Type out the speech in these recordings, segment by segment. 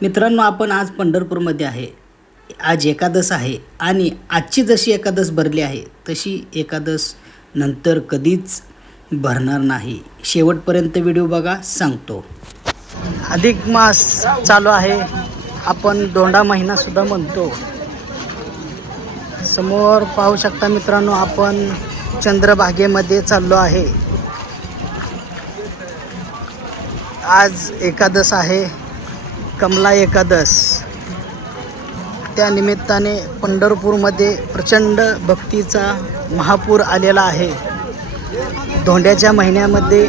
मित्रांनो, आपण आज पंढरपूरमध्ये आहे. आज एकादश आहे आणि आजची जशी एकादश भरली आहे तशी एकादश नंतर कधीच भरणार नाही. शेवटपर्यंत व्हिडिओ बघा, सांगतो. अधिक मास चालू आहे, आपण दोंडा महिना सुद्धा म्हणतो. समोर पाहू शकता मित्रांनो, आपण चंद्रभागेमध्ये चाललो आहे. आज एकादश आहे, कमला एकादश. त्या निमित्ताने पंढरपूरमध्ये प्रचंड भक्तीचा महापूर आलेला आहे. धोंड्याच्या महिन्यामध्ये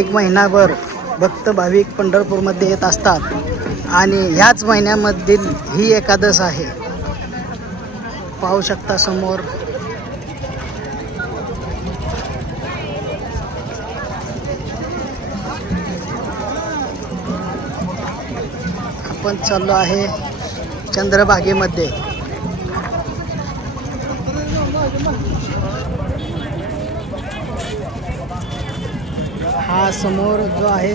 एक महिनाभर भक्त भाविक पंढरपूरमध्ये येत असतात आणि ह्याच महिन्यामधील ही एकादश आहे. पाहू शकता समोर. आपण चाललो आहे चंद्रभागेमध्ये. हा समोर जो आहे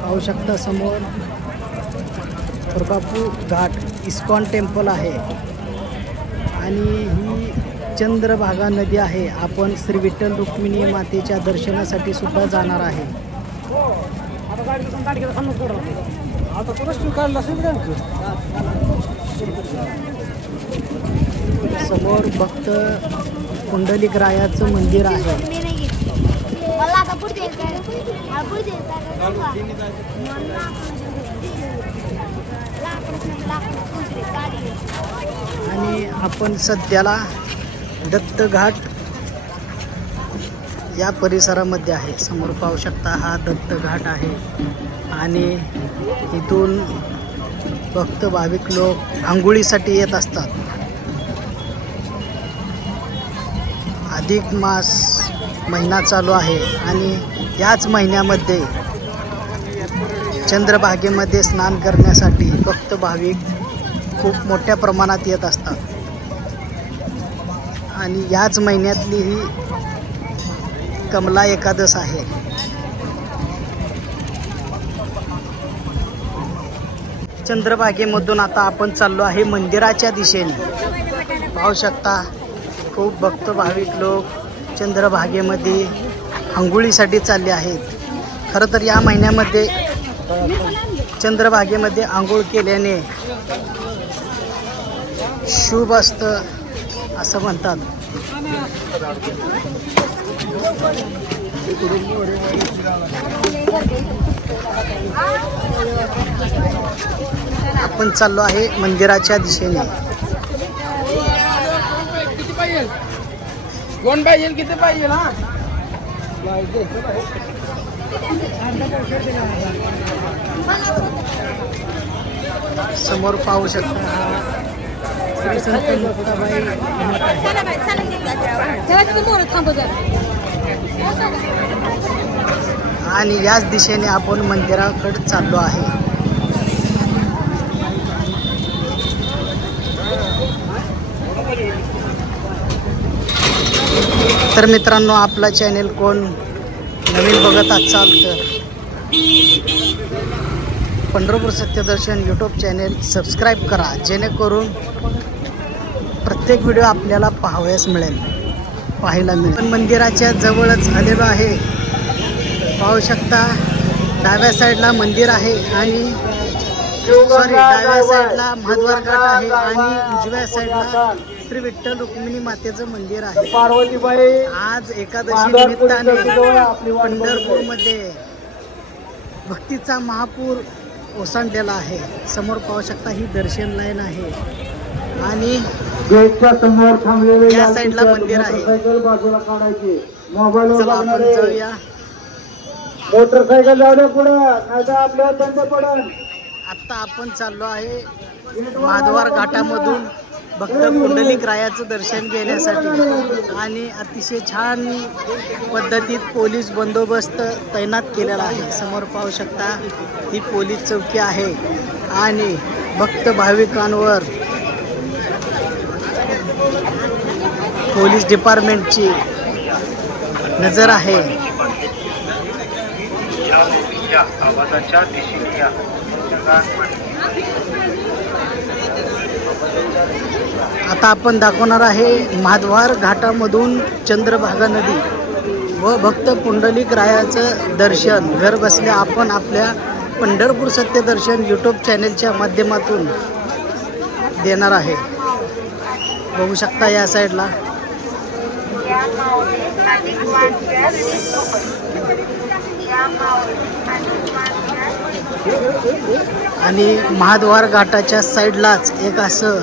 पाहू शकता, समोर प्रभापूर घाट इस्कॉन टेम्पल आहे आणि ही चंद्रभागा नदी आहे. आपण श्री विठ्ठल रुक्मिणी मातेच्या दर्शनासाठी सुद्धा जाणार आहे. समोर भक्त कुंडलिक रायाचं मंदिर आहे. आणि आपण सध्याला दत्तघाट या परिसरामध्ये आहे. समोर पाहू शकता, हा दत्तघाट आहे आणि इथून भक्त भाविक लोक आंघोळीसाठी येत असतात. अधिक मास महिना चालू आहे आणि याच महिन्यामध्ये चंद्रभागेमध्ये स्नान करण्यासाठी भक्त भाविक खूप मोठ्या प्रमाणात येत असतात आणि याच महिन्यातली ही कमला एकादश आहे. चंद्रभागेमधून आता आपण चाललो आहे मंदिराच्या दिशेने. पाहू शकता, खूप भक्त भाविक लोक चंद्रभागेमध्ये आंघोळीसाठी चालले आहेत. खरं तर या महिन्यामध्ये चंद्रभागेमध्ये आंघोळ केल्याने शुभ असतं असं म्हणतात. आपण चाललो आहे मंदिराच्या दिशेने. कोण पाहिजे, किती पाहिजे ना? समोर पाहू शकता, श्री संत मुक्ताबाई आणि याच दिशेने आपण मंदिराकडे चाललो आहे. तर मित्रांनो, आपला चॅनेल कोण नवीन बघत असाल तर Pandharpur Satyadarshan YouTube channel subscribe करा, जेणेकरून प्रत्येक व्हिडिओ आपल्याला पाहायला मिळेल. मंदिराच्या जवळच आलेलो आहे. पाहू शकता, डाव्या साईडला मंदिर आहे आणि डाव्या साईडला महाद्वार घाट आहे आणि उजव्या साईडला श्री विठ्ठल रुक्मिणी मातेचं मंदिर आहे. आज एकादशी निमित्ताने पंढरपूरमध्ये भक्तीचा महापूर ओसंडलेला आहे. समोर पाहू शकता, ही दर्शन लाईन आहे आणि या साईडला मंदिर आहे. चला आपण जाऊया. मोटरसायकल जाऊ पुढे, नाही आपल्या बंद पडल. आत्ता आपण चाललो आहे महाद्वार घाटामधून भक्त कुंडलिक रायाचं दर्शन घेण्यासाठी आणि अतिशय छान पद्धतीत पोलीस बंदोबस्त तैनात केलेला आहे. समोर पाहू शकता, ही पोलीस चौकी आहे आणि भक्त भाविकांवर पोलीस डिपार्टमेंटची नजर आहे. आवाजाच्या दिशेने या. आता आपण दाखवणार आहे महाद्वार घाटामधून चंद्रभागा नदी व भक्त पुंडलिक रायाचं दर्शन घर बसल्या आपण आपल्या पंढरपूर सत्यदर्शन यूट्यूब चॅनलच्या माध्यमातून देणार आहे. बघू शकता या साईडला आणि महाद्वार घाटाच्या साईडलाच एक असं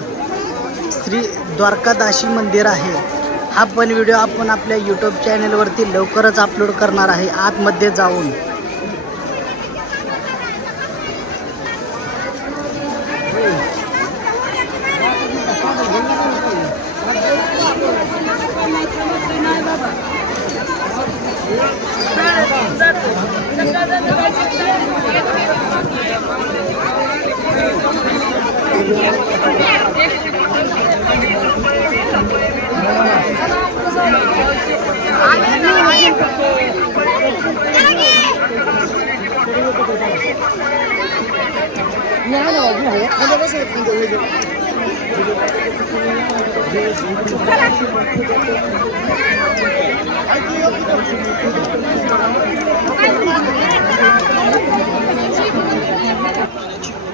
श्री द्वारकादाशी मंदिर आहे. हा पण व्हिडिओ आपण आपल्या यूट्यूब चॅनलवरती लवकरच अपलोड करणार आहे आतमध्ये जाऊन.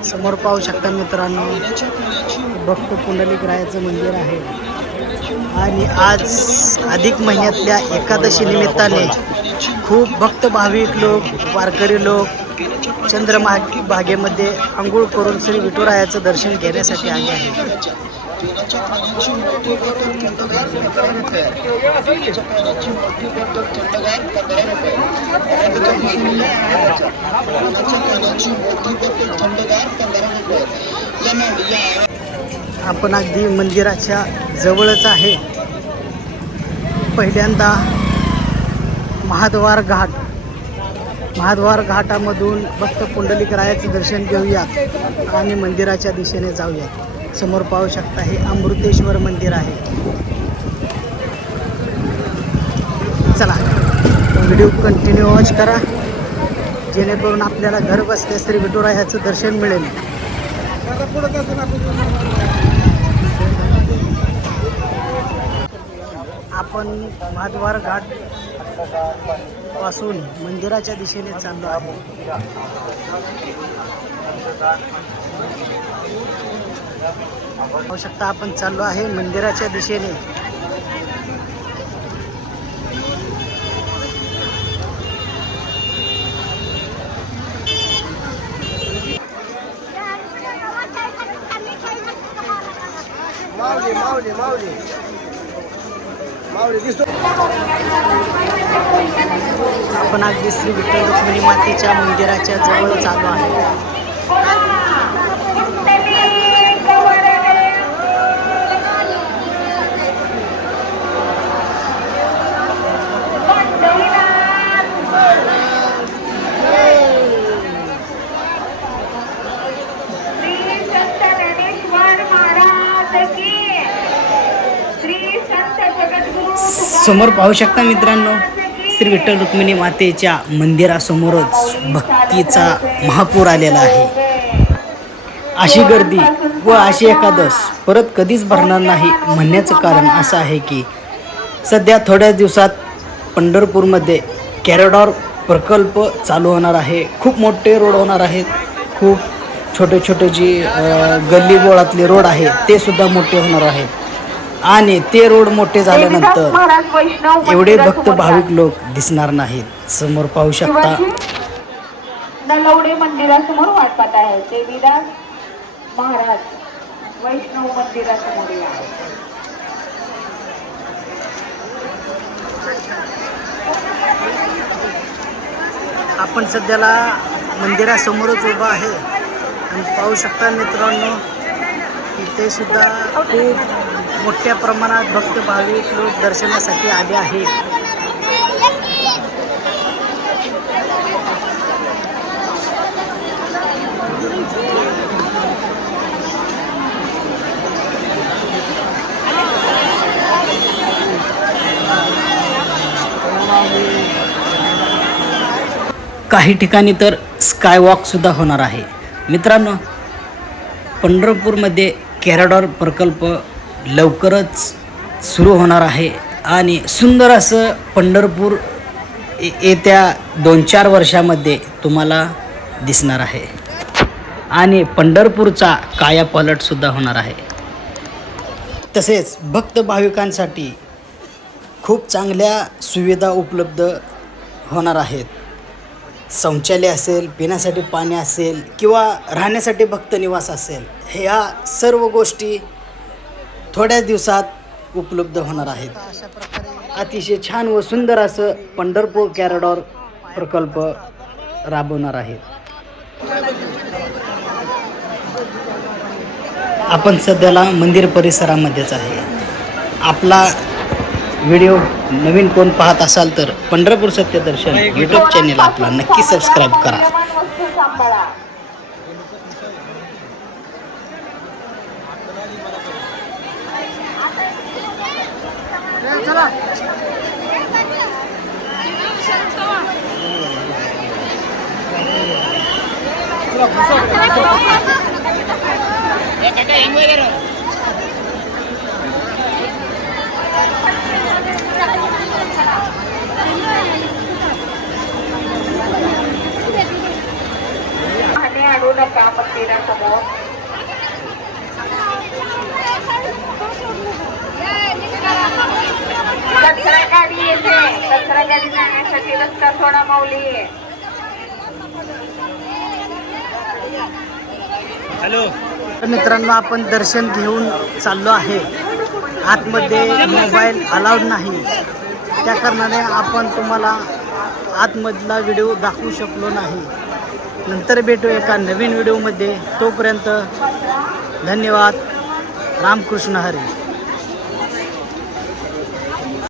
समोर पाहू शकता मित्रांनो, भक्त पुंडलिक रायाचं मंदिर आहे आणि आज अधिक महिन्यातल्या एकादशी निमित्ताने खूप भक्त भाविक लोक, वारकरी लोक चंद्रभागेमध्ये आंघोळ करून श्री विठुरायाचं दर्शन घेण्यासाठी आले आहेत. आपण अगदी मंदिराच्या जवळच आहे. पहिल्यांदा महाद्वार घाटामधून भक्त पुंडलिक रायाचं दर्शन घेऊयात आणि मंदिराच्या दिशेने जाऊयात. समोर पाहू शकता हे अमृतेश्वर मंदिर आहे. चला व्हिडिओ कंटिन्यू वॉच करा जेणेकरून आपल्याला घर बसल्या श्री विठुरायाचं दर्शन मिळेल. आपण महाद्वार घाट पासून मंदिराच्या दिशेने चाललो आहे. पाहू शकता आपण चाललो आहे मंदिराच्या दिशेने. आपण अगदी श्री विठ्ठल रुक्मिणी मातेच्या मंदिराच्या जवळ चालू आहे. समोर पाहू शकता मित्रांनो, श्री विठ्ठल रुक्मिणी मातेच्या मंदिरासमोरच भक्तीचा महापूर आलेला आहे. अशी गर्दी व अशी एकादश परत कधीच भरणार नाही म्हणण्याचं कारण असं आहे की सध्या थोड्या दिवसात पंढरपूरमध्ये कॉरिडॉर प्रकल्प चालू होणार आहे. खूप मोठे रोड होणार आहेत. खूप छोटे छोटे जी गल्ली बोळातले रोड आहेत ते सुद्धा मोठे होणार आहेत आणि ते रोड मोठे झाल्यानंतर एवढे भक्त भाविक लोक दिसणार नाहीत. समोर पाहू शकता नलवडे मंदिरासमोर वाट पाहत आहे. देवीदास महाराज वैष्णव मंदिरासमोर आहे. आपण सध्याला मंदिरासमोरच उभा आहे आणि पाहू शकता मित्रांनो, इथे सुद्धा खूप मोठ्या प्रमाणात भक्त भाविक लोक दर्शनासाठी आले आहेत. काही ठिकाणी तर स्कायवॉकसुद्धा होणार आहे. मित्रांनो, पंढरपूरमध्ये कॅरिडॉर प्रकल्प लवकरच सुरू होणार आहे आणि सुंदर असं पंढरपूर येत्या 2-4 वर्षामध्ये तुम्हाला दिसणार आहे आणि पंढरपूरचा कायापालटसुद्धा होणार आहे. तसेच भक्त भाविकांसाठी खूप चांगल्या सुविधा उपलब्ध होणार आहेत. शौचालय असेल, पिण्यासाठी पाणी असेल किंवा राहण्यासाठी भक्त निवास असेल, ह्या सर्व गोष्टी थोड्याच दिवसात उपलब्ध होणार आहेत. अशा प्रकारे अतिशय छान व सुंदर असं पंढरपूर कॅरिडॉर प्रकल्प राबवणार आहे. आपण सध्याला मंदिर परिसरामध्येच आहे. आपला व्हिडिओ नवीन कोण पाहत असाल तर पंढरपूर सत्यदर्शन यूट्यूब चॅनेल आपला नक्की सबस्क्राईब करा. वस्तू सांभाळा. पाहणे आणू नका मंदिरासमोर. कचरा गाडी येते, कचरा गाडी जाण्यासाठी रस्ता थोडा माऊली आहे. तर मित्रांनो, आपण दर्शन घेऊन चाललो आहे. आतमध्ये मोबाईल अलाउड नाही, त्या कारणाने आपण तुम्हाला आतमधला व्हिडिओ दाखवू शकलो नाही. नंतर भेटू एका नवीन व्हिडिओमध्ये. तोपर्यंत धन्यवाद. रामकृष्ण हरी.